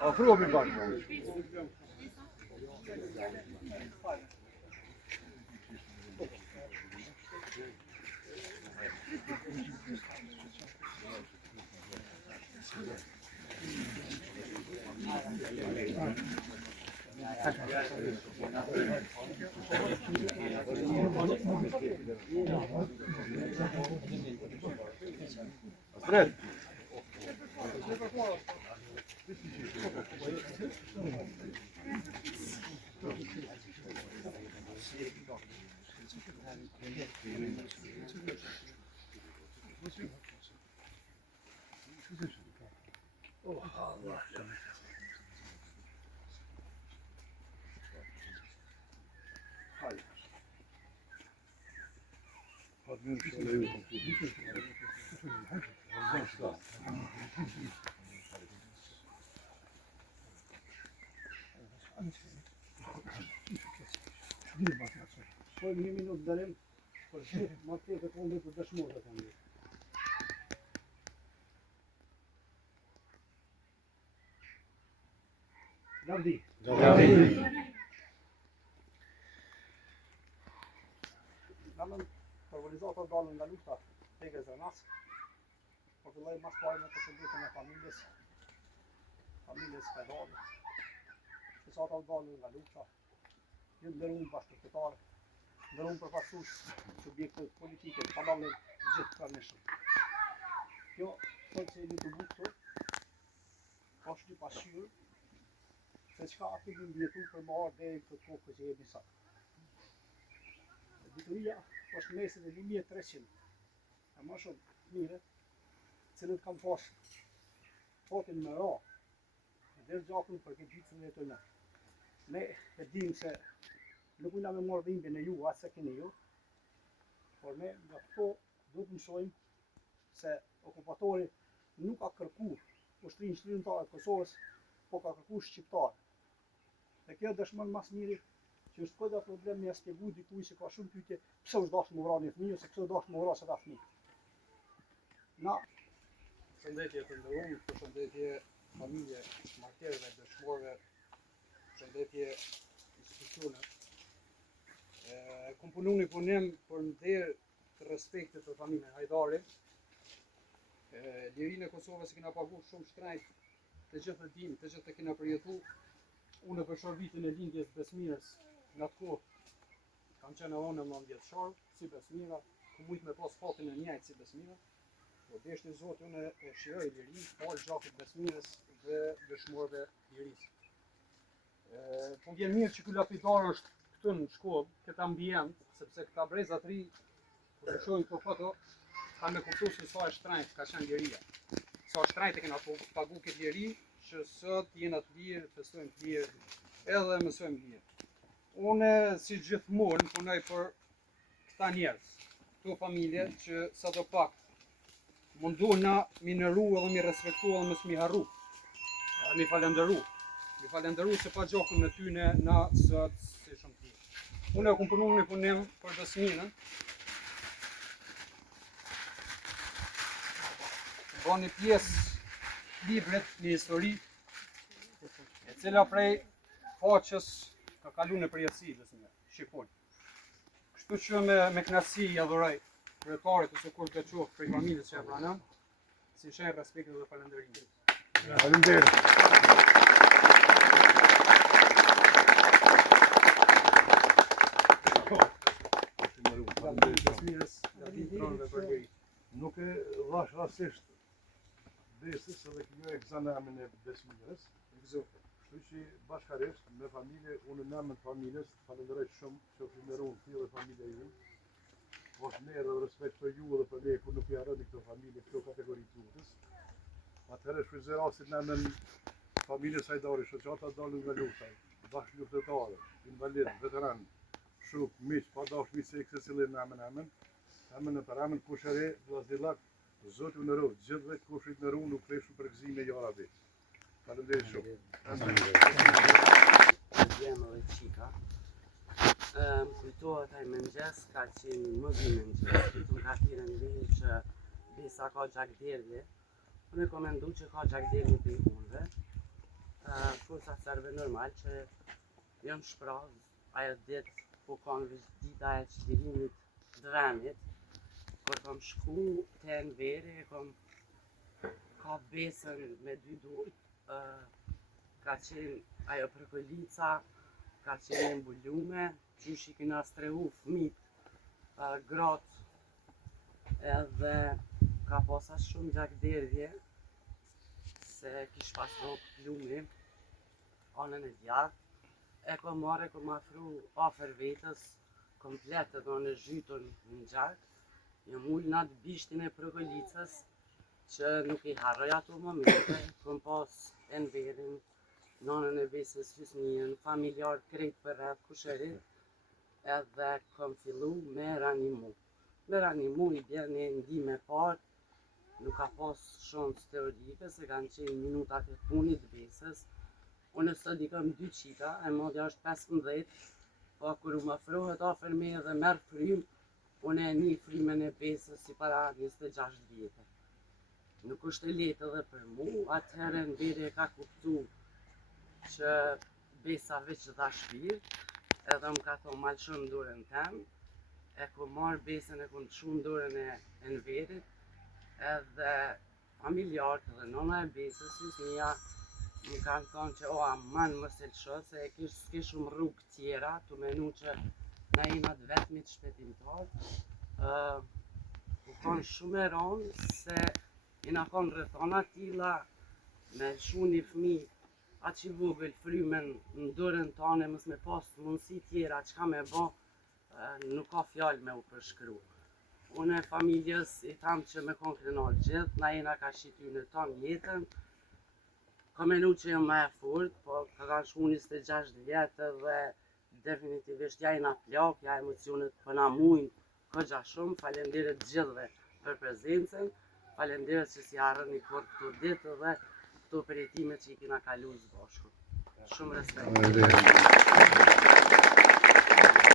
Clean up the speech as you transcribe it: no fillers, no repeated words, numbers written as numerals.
Afro mi bak. Fred. Po një minutë dalim, por shit, ma tjetër kondi për dëshmorët e ndi. Lavdi. Namën organizator dalën nga lufta tek e Zenas. Po filloi mas pari me të shëndetjen e familjes fedale. Se sa ata dalën nga lufta, ju ndërun bashkëpunëtar, ndërun përfaqësues subjekteve politike, pa dalë gjithë pranishëm. Kjo thotë se jeni të bukur, është një pasqyrë se çka aty ju ndjetu për më ardh deri këtë kohë që jemi sot. Dituria është mesin e 1300, e më shumë mire, cilët kam pas fatin me ra, dhe gjakun për këtë ditë në jetojnë. Ne e dim se nuk ujna me marrë dhimbjen e ju, atë se keni ju, por ne nga këto duhet mësojmë se okupatori nuk ka kërku ushtrinë shkrimtare të Kosovës, po ka kërku shqiptarë. Dhe kjo dëshmon mas miri që është koda problem me spjegu dikuj që ka shumë pyetje pse është dashur më vrani fëmijë ose pse është dashur më vrasë ata fëmijë. Na Përshëndetje të nderuar, përshëndetje familje, martesave, dëshmorëve, përshëndetje institucione. Kom punu një punim për nder të respektit për familjen Hajdari. Lirinë e Kosovës kena pagu shumë shtrejt, të gjithë e dim, të gjithë e kena përjetu. Unë për shërbitin e lindjes Besmirës, në atë kohë kam qenë onë 9 vjeçar, si Besmira, ku mujtë me pas fatin e njëjtë si Besmira. Po deshti Zotë unë e shiroj Lirinë, falë gjakut Besmirës dhe dëshmorëve Lirisë. Po vjen mirë që ky lapidar është këtu në shkollë, këtë ambient, sepse këta breza të ri, kur të shohin këto foto, kanë me kuptu se sa e shtrenjtë ka qenë Liria. Sa shtrenjtë e kena pagu këtë Liri, që sot jena të lirë, festojmë të lirë, edhe mësojmë lirë. Une, si gjithmonë, punoj për këta njerëz, këto familje, që sa do pak mundohna mi nëru edhe mi respektu edhe mos mi harru, edhe mi falenderu. Mi falenderu se pa gjakun në tyne na sot si shumë tjerë. Une e kom punu një punim për Besmirën. Ba një pjesë librit, një histori, e cila prej faqës ka kalu në përjetësi, Shqipon. Kështu që me knasi i adhuraj kryetarit ose kur të qoftë prej familjes që e pranën, si shenjë respekti dhe falënderimi. Faleminderit. Falënderit besmirës, gabim tronëve për njëri. Nuk e dhash rastisht besës edhe kjo e gëzan emrin e besmirës. Kështu që bashkarisht me familje, unë në emrin të familjes, falenderoj shumë që faleminderon ti dhe familja ju. Është merë dhe respekt për ju dhe për ne kur nuk jarrëni këto familje, këto kategori të jutës. Atëherë shfrytëzoj rastin në emrin familjes Hajdari, shoqata dalën nga lufta, bashkëluftëtarë, invalid, veteran, shuk, miq, pa dashuri se secili në emrin e për emrin Kushëri, Vllazillak, Zoti u nëroj, gjithëve kushrit në runë, nuk kleshu për gëzime ja Rabi. Faleminderit shumë. Djemë dhe qika. Më kujtohet ai mëngjes, ka qenë mëzi mëngjes, këtu ka thirrën veri që besa ka gjakderdhje. Unë e kom mendu që ka gjakderdhje për i punëve. Forsa serve normal që jam shprah ajo ditë po kam dita e çlirimit të dhënit. Kur kam shku te Enveri, ka besën me dy durë. Ka qenë ajo përkolica, ka qenë mbulume, qysh i kena strehu fëmit, gratë, edhe ka posa shumë gjakderdhje, se kish pas rokë plumi, anën e djathtë, e kom marrë, kom afru afer vetës, komplet edhe në zhytun në gjak, jam ullë në atë bishtin e përkolicës, që nuk i harroj ato momente, kom pas Enverin, nonën e besës Hysnijën, familjar krejt për rreth Kushërit, edhe kom fillu me ranimu. Me ranimu i bjen një ndihmë e parë, nuk ka pas shumë teorike, se kanë qenë minutat e punit besës. Unë sot i kam 2 qita, e modja është 15, po kur më afrohet afër me dhe merr frym, unë e një frymën e besës si para 26 vjetë. Nuk është e lehtë edhe për mu, atëherë Enveri e ka kuptu që besa veç dha shpirt, edhe më ka thonë malë shumë dorën tem, e ku marrë besën e ku në shumë dorën e Enverit, edhe familjarët dhe nona e besës, Hysnia, më kanë thonë që o aman mos e lësho, se s'ke shumë rrugë tjera, të menu që na jena të vetmit shpëtimtar. U konë shumë e ronë, se i na konë rrethona tilla, me lshu një fëmi atë që vogël frymen në dorën tane, mos me pas mundësi tjera çka me bo, nuk ka fjalë me u përshkru. Unë e familjes i tham që me konë krenar gjithë, na jena ka shqity në tonë jetën, ka menu që jam me e furt, po ka kanë shku 26 vjetë dhe definitivisht ja jena plak, ja emocionet përna mujnë këgja shumë, falenderit gjithve për prezencën, falenderit që si harrën i kur këto ditë dhe këto përjetimet që i kena kalu së bashku. Shumë respekt.